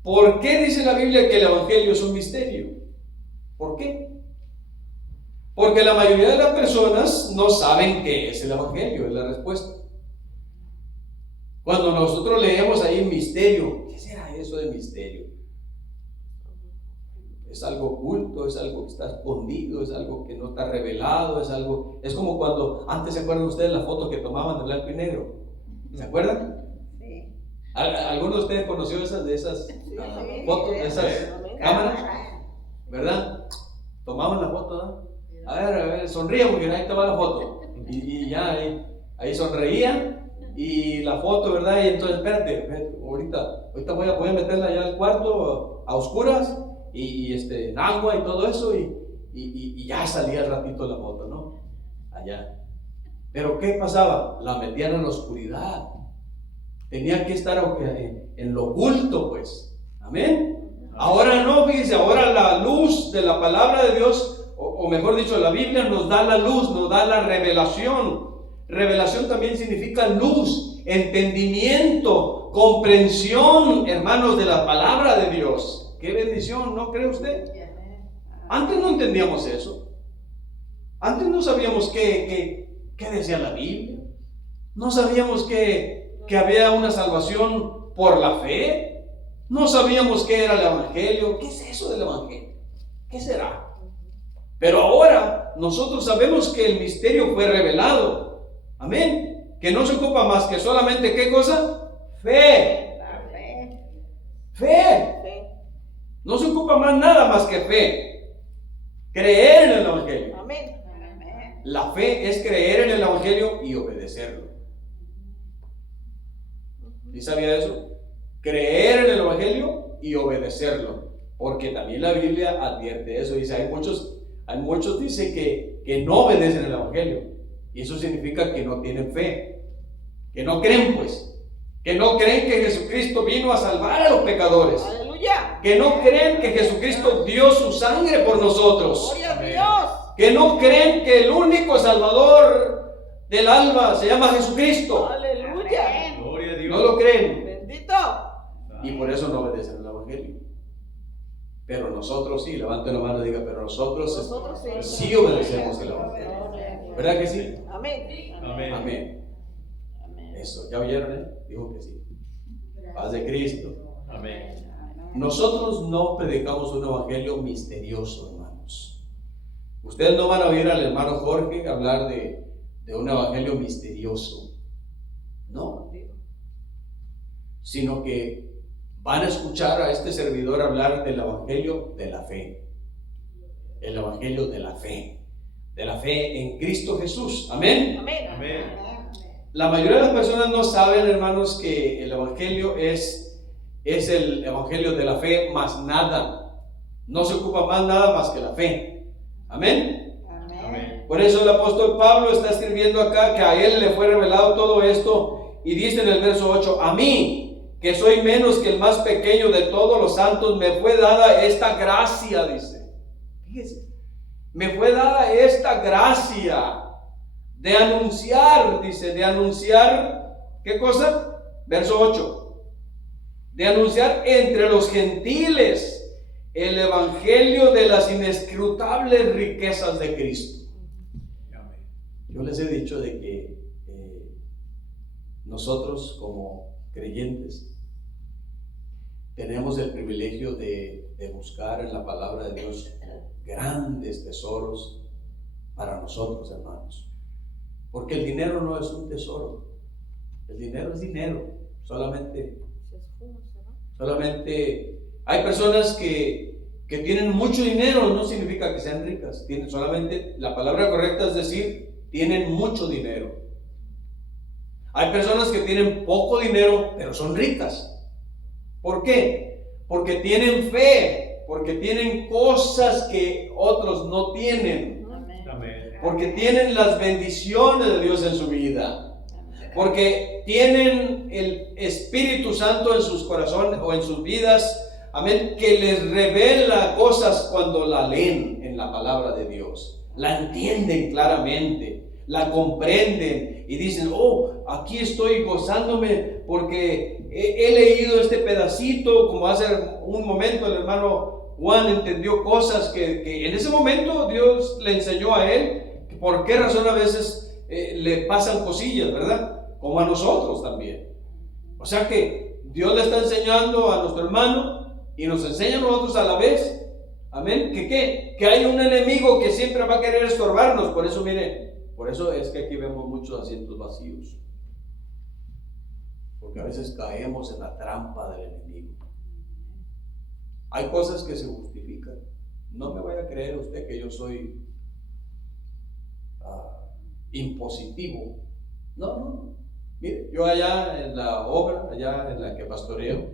¿Por qué dice la Biblia que el Evangelio es un misterio? ¿Por qué? Porque la mayoría de las personas no saben qué es el Evangelio, es la respuesta. Cuando nosotros leemos ahí misterio, ¿qué será eso de misterio? Es algo oculto, es algo que está escondido, es algo que no está revelado, es como cuando, antes se acuerdan ustedes la foto que tomaban de blanco y negro, ¿se acuerdan? Sí. ¿Alguno de ustedes conoció esas fotos, de esas cámaras? ¿Verdad? Tomaban la foto, ¿no? A ver, sonríe porque ahí estaba la foto. Y ya ahí sonreían y la foto, ¿verdad? Y entonces, espérate, ahorita voy a meterla allá al cuarto a oscuras y en agua y todo eso y ya salía al ratito la foto, ¿no? Allá. Pero ¿qué pasaba? La metían en la oscuridad. Tenía que estar en lo oculto, pues. Amén. Ahora no, fíjense, ahora la luz de la palabra de Dios, o mejor dicho, la Biblia nos da la luz, nos da la revelación. Revelación también significa luz, entendimiento, comprensión, hermanos, de la palabra de Dios. ¡Qué bendición! ¿No cree usted? Antes no entendíamos eso. Antes no sabíamos qué decía la Biblia. No sabíamos que había una salvación por la fe. No sabíamos qué era el Evangelio. ¿Qué es eso del Evangelio? ¿Qué será? Pero ahora nosotros sabemos que el misterio fue revelado. Amén. Que no se ocupa más que solamente ¿qué cosa? Fe. Fe. No se ocupa más nada más que fe. Creer en el Evangelio. Amén. La fe es creer en el Evangelio y obedecerlo. ¿Sí sabía eso? Creer en el Evangelio y obedecerlo. Porque también la Biblia advierte eso. Dice, hay muchos dicen que no obedecen el Evangelio. Y eso significa que no tienen fe. Que no creen, pues. Que no creen que Jesucristo vino a salvar a los pecadores. Aleluya. Que no creen que Jesucristo dio su sangre por nosotros. Gloria a Dios. Que no creen que el único salvador del alma se llama Jesucristo. Aleluya. Gloria a Dios. No lo creen. Bendito. Y por eso no obedecen el Evangelio. Pero nosotros sí, levante la mano y diga, pero nosotros sí obedecemos el Evangelio. ¿Verdad que sí? Amén. Amén. Amén. Eso, ¿ya oyeron? Dijo que sí. Paz de Cristo. Amén. Nosotros no predicamos un evangelio misterioso, hermanos. Ustedes no van a oír al hermano Jorge hablar de un evangelio misterioso. No. Sino que van a escuchar a este servidor hablar del evangelio de la fe. El evangelio de la fe. De la fe en Cristo Jesús. Amén. Amén. Amén. La mayoría de las personas no saben, hermanos, que el evangelio es el evangelio de la fe más nada. No se ocupa más nada más que la fe. Amén. Amén. Por eso el apóstol Pablo está escribiendo acá que a él le fue revelado todo esto y dice en el verso 8, a mí, que soy menos que el más pequeño de todos los santos, me fue dada esta gracia, dice. Fíjese, me fue dada esta gracia de anunciar, dice, de anunciar, ¿qué cosa? Verso 8. De anunciar entre los gentiles el evangelio de las inescrutables riquezas de Cristo. Yo les he dicho de que nosotros como creyentes tenemos el privilegio de buscar en la palabra de Dios grandes tesoros para nosotros, hermanos. Porque el dinero no es un tesoro. El dinero es dinero. Solamente hay personas que tienen mucho dinero, no significa que sean ricas. Solamente la palabra correcta es decir, tienen mucho dinero. Hay personas que tienen poco dinero, pero son ricas. ¿Por qué? Porque tienen fe, porque tienen cosas que otros no tienen. Amén. Porque tienen las bendiciones de Dios en su vida. Porque tienen el Espíritu Santo en sus corazones o en sus vidas, amén, que les revela cosas cuando la leen en la palabra de Dios. La entienden claramente, la comprenden y dicen, oh, aquí estoy gozándome porque he leído este pedacito, como hace un momento el hermano Juan entendió cosas que en ese momento Dios le enseñó a él, por qué razón a veces le pasan cosillas, ¿verdad? Como a nosotros también. O sea que Dios le está enseñando a nuestro hermano y nos enseña a nosotros a la vez. Amén. Que hay un enemigo que siempre va a querer estorbarnos. Por eso, mire, por eso es que aquí vemos muchos asientos vacíos. Porque a veces caemos en la trampa del enemigo. Hay cosas que se justifican. No me vaya a creer usted que yo soy impositivo. No. Mire, yo allá en la obra, allá en la que pastoreo,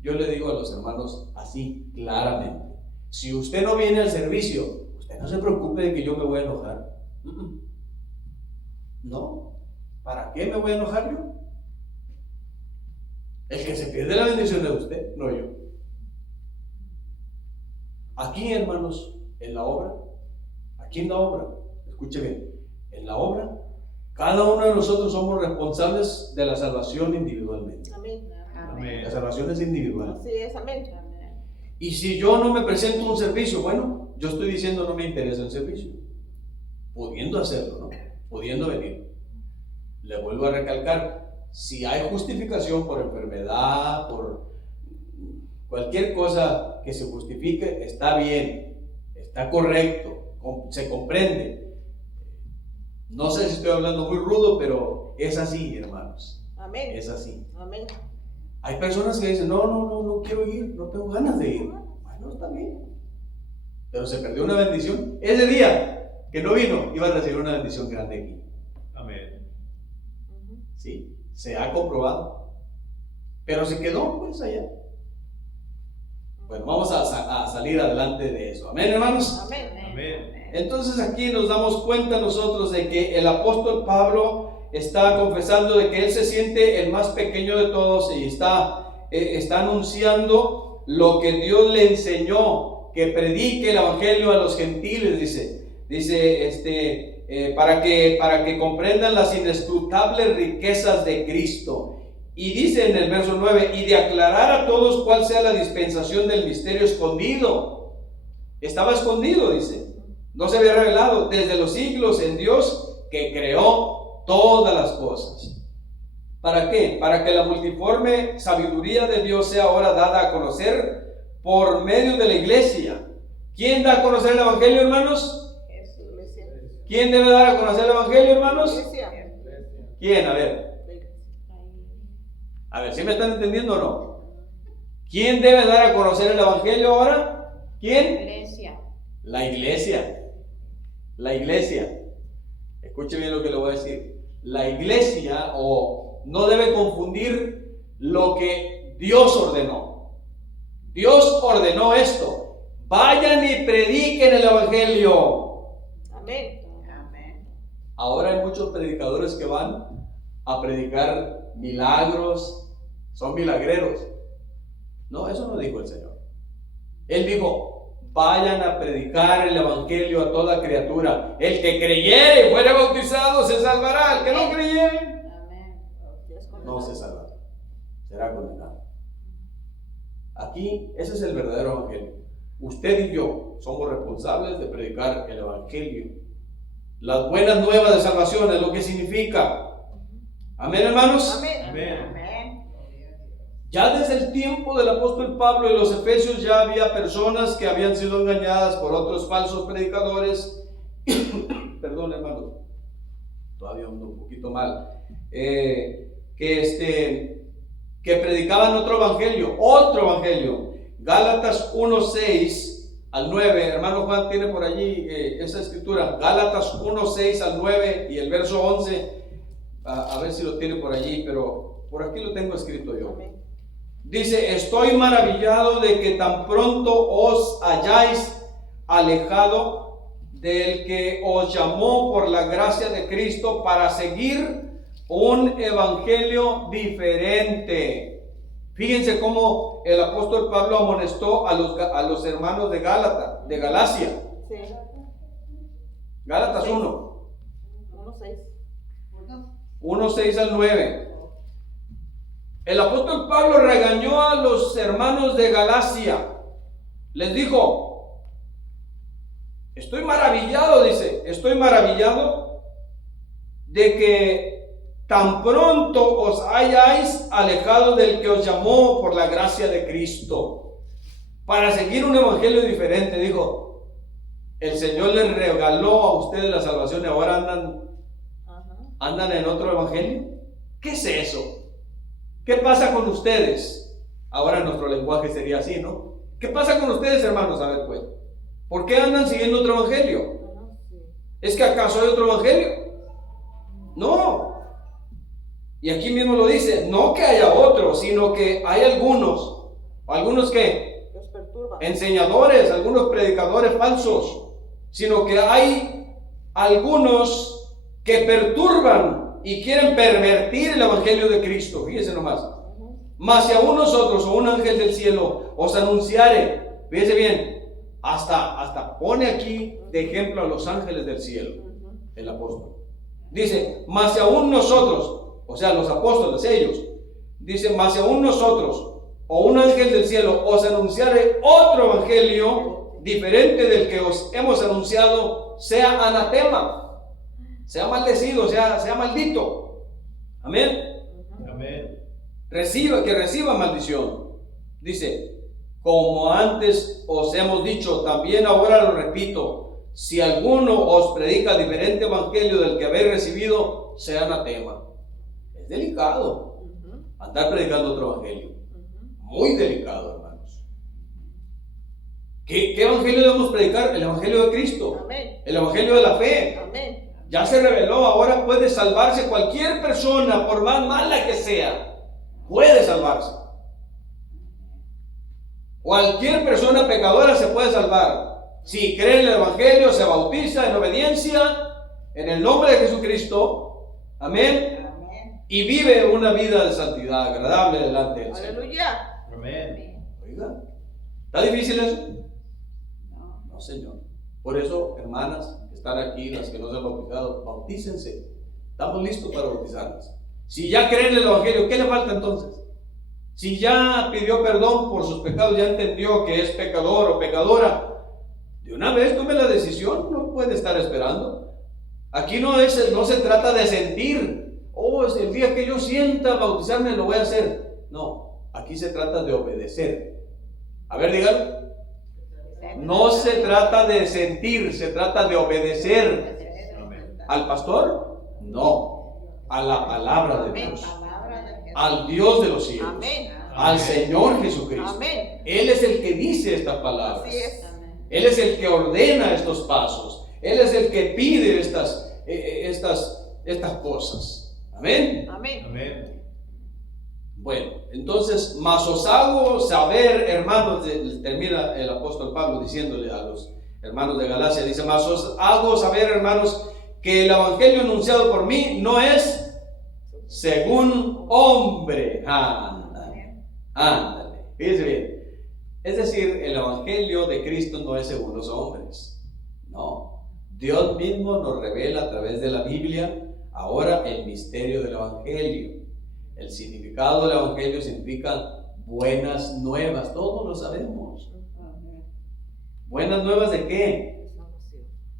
yo le digo a los hermanos así claramente: si usted no viene al servicio, usted no se preocupe de que yo me voy a enojar. No, ¿para qué me voy a enojar yo? El que se pierde la bendición es usted, no yo. Aquí, hermanos, en la obra, escuche bien, en la obra, cada uno de nosotros somos responsables de la salvación individualmente. Amén. Amén. La salvación es individual. Así es, amén. Y si yo no me presento a un servicio, bueno, yo estoy diciendo no me interesa el servicio. Pudiendo hacerlo, ¿no? Pudiendo venir. Le vuelvo a recalcar, si hay justificación por enfermedad, por cualquier cosa que se justifique, está bien, está correcto, se comprende. No sé si estoy hablando muy rudo, pero es así, hermanos. Amén. Es así. Amén. Hay personas que dicen, no quiero ir, no tengo ganas de ir. Bueno, está bien. Pero se perdió una bendición. Ese día que no vino, iba a recibir una bendición grande aquí. Amén. Sí, se ha comprobado. Pero se quedó pues allá. Bueno, vamos a salir adelante de eso. Amén, hermanos. Amén. Amén. Entonces aquí nos damos cuenta nosotros de que el apóstol Pablo está confesando de que él se siente el más pequeño de todos y está anunciando lo que Dios le enseñó, que predique el evangelio a los gentiles, dice para que comprendan las inescrutables riquezas de Cristo. Y dice en el verso 9, y de aclarar a todos cuál sea la dispensación del misterio escondido. Estaba escondido, dice. No se había revelado desde los siglos en Dios que creó todas las cosas. ¿Para qué? Para que la multiforme sabiduría de Dios sea ahora dada a conocer por medio de la iglesia. ¿Quién da a conocer el evangelio, hermanos? Iglesia. ¿Quién debe dar a conocer el evangelio, hermanos? Iglesia. ¿Quién? A ver, ¿sí me están entendiendo o no? ¿Quién debe dar a conocer el evangelio ahora? ¿Quién? Iglesia. La iglesia. La iglesia. Escuche bien lo que le voy a decir. La iglesia no debe confundir lo que Dios ordenó. Dios ordenó esto. Vayan y prediquen el evangelio. Amén. Ahora hay muchos predicadores que van a predicar milagros, son milagreros. No, eso no dijo el Señor. Él dijo: vayan a predicar el evangelio a toda criatura. El que creyere y fuere bautizado se salvará. El que no creyere no se salvará, será condenado. Aquí, ese es el verdadero evangelio. Usted y yo somos responsables de predicar el evangelio Las buenas nuevas de salvación es lo que significa. Amén, hermanos. Amén. Amén. Ya desde el tiempo del apóstol Pablo y los efesios ya había personas que habían sido engañadas por otros falsos predicadores. Perdón, hermano, todavía ando un poquito mal. Que predicaban otro evangelio. Gálatas 1:6 al 9. Hermano Juan tiene por allí esa escritura. Gálatas 1:6 al 9 y el verso 11. A ver si lo tiene por allí, pero por aquí lo tengo escrito yo. Amén. Dice: estoy maravillado de que tan pronto os hayáis alejado del que os llamó por la gracia de Cristo para seguir un evangelio diferente. Fíjense cómo el apóstol Pablo amonestó a los hermanos de Galacia. Sí. Gálatas Sí. 1:6 1:6. al 9. El apóstol Pablo regañó a los hermanos de Galacia. Les dijo: estoy maravillado de que tan pronto os hayáis alejado del que os llamó por la gracia de Cristo para seguir un evangelio diferente. Dijo: el Señor les regaló a ustedes la salvación y ahora andan en otro evangelio. ¿Qué es eso? ¿Qué pasa con ustedes? Ahora nuestro lenguaje sería así, ¿no? ¿Qué pasa con ustedes, hermanos? A ver, pues, ¿por qué andan siguiendo otro evangelio? ¿Es que acaso hay otro evangelio? No. Y aquí mismo lo dice: no que haya otro, sino que hay algunos que Los perturban. enseñadores, algunos predicadores falsos, sino que hay algunos que perturban y quieren pervertir el evangelio de Cristo. Fíjense nomás. Mas si aún nosotros o un ángel del cielo os anunciare, fíjense bien, hasta pone aquí de ejemplo a los ángeles del cielo, el apóstol. Dice: mas si aún nosotros, o sea, los apóstoles, ellos, dice: mas si aún nosotros o un ángel del cielo os anunciare otro evangelio diferente del que os hemos anunciado, sea anatema, sea maldecido, sea maldito. Amén. Amén. Que reciba maldición. Dice: como antes os hemos dicho, también ahora lo repito, si alguno os predica diferente evangelio del que habéis recibido, sea anatema. Es delicado andar predicando otro evangelio. Muy delicado, hermanos. ¿Qué evangelio debemos predicar? El evangelio de Cristo. Amén. El evangelio de la fe. Amén. Ya se reveló, ahora puede salvarse cualquier persona, por más mala que sea. Puede salvarse. Cualquier persona pecadora se puede salvar. Si cree en el evangelio, se bautiza en obediencia en el nombre de Jesucristo. Amén. Amén. Y vive una vida de santidad agradable delante del Señor. Aleluya. Amén. Oiga, ¿está difícil eso? No. No, Señor. Por eso, hermanas que están aquí, las que no se han bautizado, bautícense. Estamos listos para bautizarlas. Si ya creen en el evangelio, ¿qué le falta entonces? Si ya pidió perdón por sus pecados, ya entendió que es pecador o pecadora, de una vez tome la decisión, no puede estar esperando. Aquí no se trata de sentir: oh, es el día que yo sienta bautizarme lo voy a hacer. No, aquí se trata de obedecer. A ver, díganlo. No se trata de sentir, se trata de obedecer. Amén. ¿Al pastor? No, a la palabra de Dios, Palabra de Jesús. al Dios de los cielos, Amén. al Señor Jesucristo. Amén. Él es el que dice estas palabras. Así es. Él es el que ordena estos pasos. Él es el que pide estas cosas. Amén. Amén. Amén. Bueno, entonces, mas os hago saber, hermanos, termina el apóstol Pablo diciéndole a los hermanos de Galacia, dice: mas os hago saber, hermanos, que el evangelio anunciado por mí no es según hombre. Ándale, fíjense bien. Es decir, el evangelio de Cristo no es según los hombres. No, Dios mismo nos revela a través de la Biblia ahora el misterio del evangelio. El significado del evangelio significa buenas nuevas, todos lo sabemos. ¿Buenas nuevas de qué?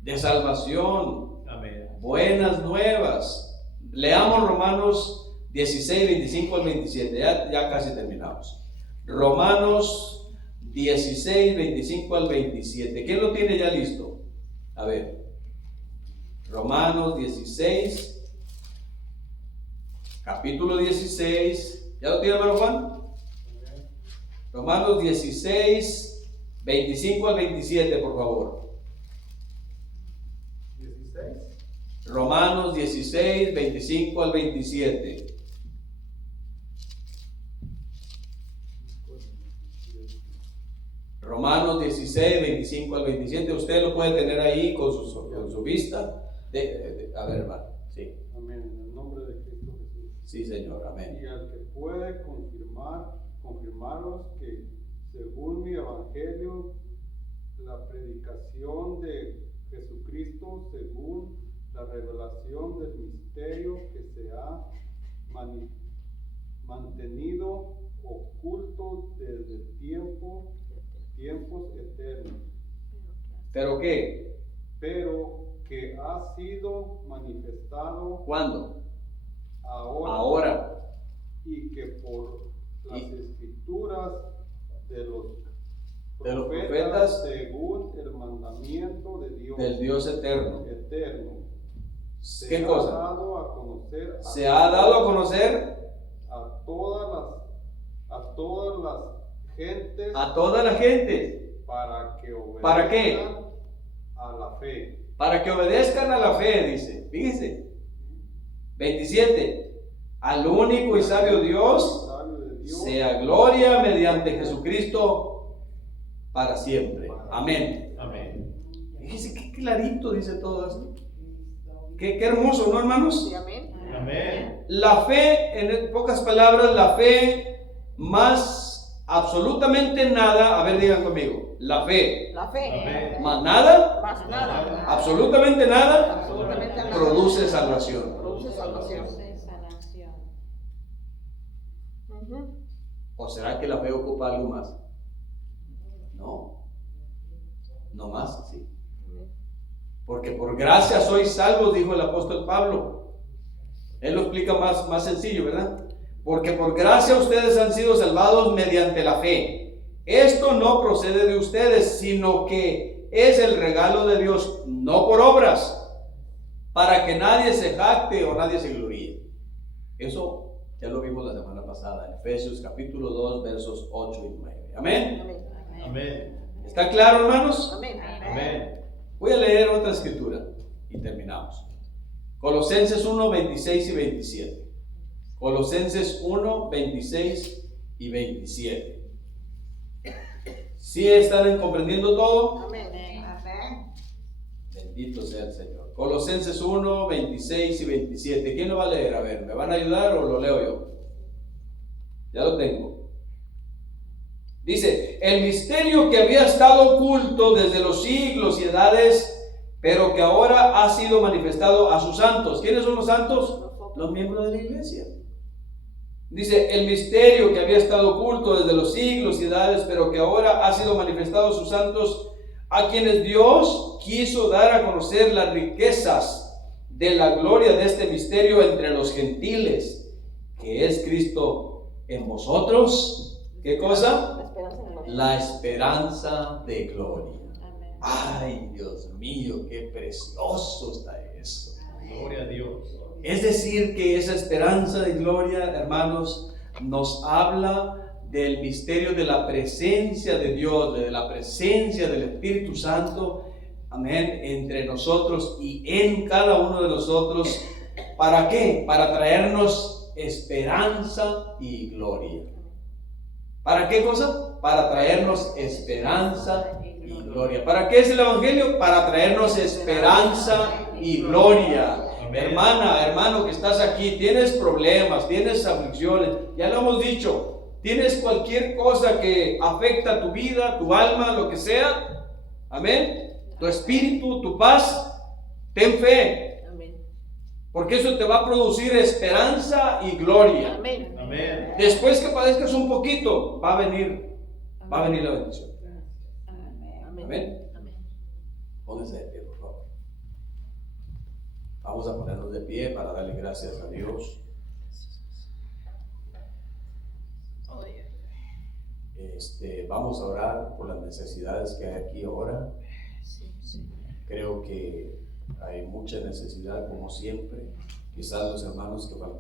De salvación. Amén. Buenas nuevas. Leamos Romanos 16, 25 al 27. Ya casi terminamos. Romanos 16, 25 al 27. ¿Quién lo tiene ya listo? A ver. Romanos 16, capítulo 16. ¿Ya lo tiene, hermano Juan? Romanos 16, 25 al 27, por favor. 16. Romanos 16, 25 al 27. Romanos 16, 25 al 27. Usted lo puede tener ahí con su vista. A ver, hermano. Sí. Amén. En el nombre de Cristo Jesús. Sí, Señor. Amén. Y al que puede confirmaros que según mi evangelio, la predicación de Jesucristo, según la revelación del misterio que se ha mantenido oculto desde tiempos eternos. ¿Pero qué? Pero que ha sido manifestado ¿Cuándo? ahora, y que por las escrituras de los profetas, según el mandamiento de Dios, Del Dios eterno. se ¿Qué ha cosa? dado a conocer Se ha dado a conocer a todas las gentes, a toda la gente. para que obedezcan ¿Para qué? a la fe. Para que obedezcan a la fe, dice. Fíjense. 27. Al único y sabio Dios Sabio de Dios, sea gloria mediante Jesucristo para siempre. Amén. Amén. Fíjense qué clarito dice todo eso. Qué hermoso, ¿no, hermanos? Sí, amén. Amén. La fe, en pocas palabras, la fe más absolutamente nada. A ver, digan conmigo. La fe La fe. Amén. más nada, Más nada. absolutamente nada, Absolutamente nada. produce salvación. Produce salvación. Ujú. ¿O será que la fe ocupa algo más? No. No más, sí. Porque por gracia sois salvos, dijo el apóstol Pablo. Él lo explica más sencillo, ¿verdad? Porque por gracia ustedes han sido salvados mediante la fe. Esto no procede de ustedes, sino que es el regalo de Dios, no por obras, para que nadie se jacte o nadie se gloríe. Eso ya lo vimos la semana pasada, en Efesios capítulo 2, versos 8 y 9. Amén. Amén. Amén. ¿Está claro, hermanos? Amén. Amén. Voy a leer otra escritura y terminamos. Colosenses 1, 26 y 27. Colosenses 1, 26 y 27. ¿Sí están comprendiendo todo? Amén. Bendito sea el Señor. Colosenses 1, 26 y 27. ¿Quién lo va a leer? A ver, ¿me van a ayudar o lo leo yo? Ya lo tengo. Dice, el misterio que había estado oculto desde los siglos y edades, pero que ahora ha sido manifestado a sus santos. ¿Quiénes son los santos? Los miembros de la iglesia. Dice, el misterio que había estado oculto desde los siglos y edades, pero que ahora ha sido manifestado a sus santos, a quienes Dios quiso dar a conocer las riquezas de la gloria de este misterio entre los gentiles, que es Cristo en vosotros. ¿Qué cosa? La esperanza de gloria. Ay, Dios mío, qué precioso está eso. Gloria a Dios. Es decir, que esa esperanza de gloria, hermanos, nos habla del misterio de la presencia de Dios, de la presencia del Espíritu Santo, amén, entre nosotros y en cada uno de nosotros. ¿Para qué? Para traernos esperanza y gloria. ¿Para qué cosa? Para traernos esperanza y gloria. ¿Para qué es el Evangelio? Para traernos esperanza y gloria. Amén. Hermana, hermano que estás aquí, tienes problemas, tienes aflicciones, ya lo hemos dicho, tienes cualquier cosa que afecta tu vida, tu alma, lo que sea, amén, tu espíritu, tu paz, ten fe, porque eso te va a producir esperanza y gloria. Amén. Amén. Después que padezcas un poquito, va a venir la bendición. Amén. Pónganse de pie, por favor. Vamos a ponernos de pie para darle gracias a Dios. Vamos a orar por las necesidades que hay aquí ahora. Creo que hay mucha necesidad, como siempre. Quizás los hermanos que faltan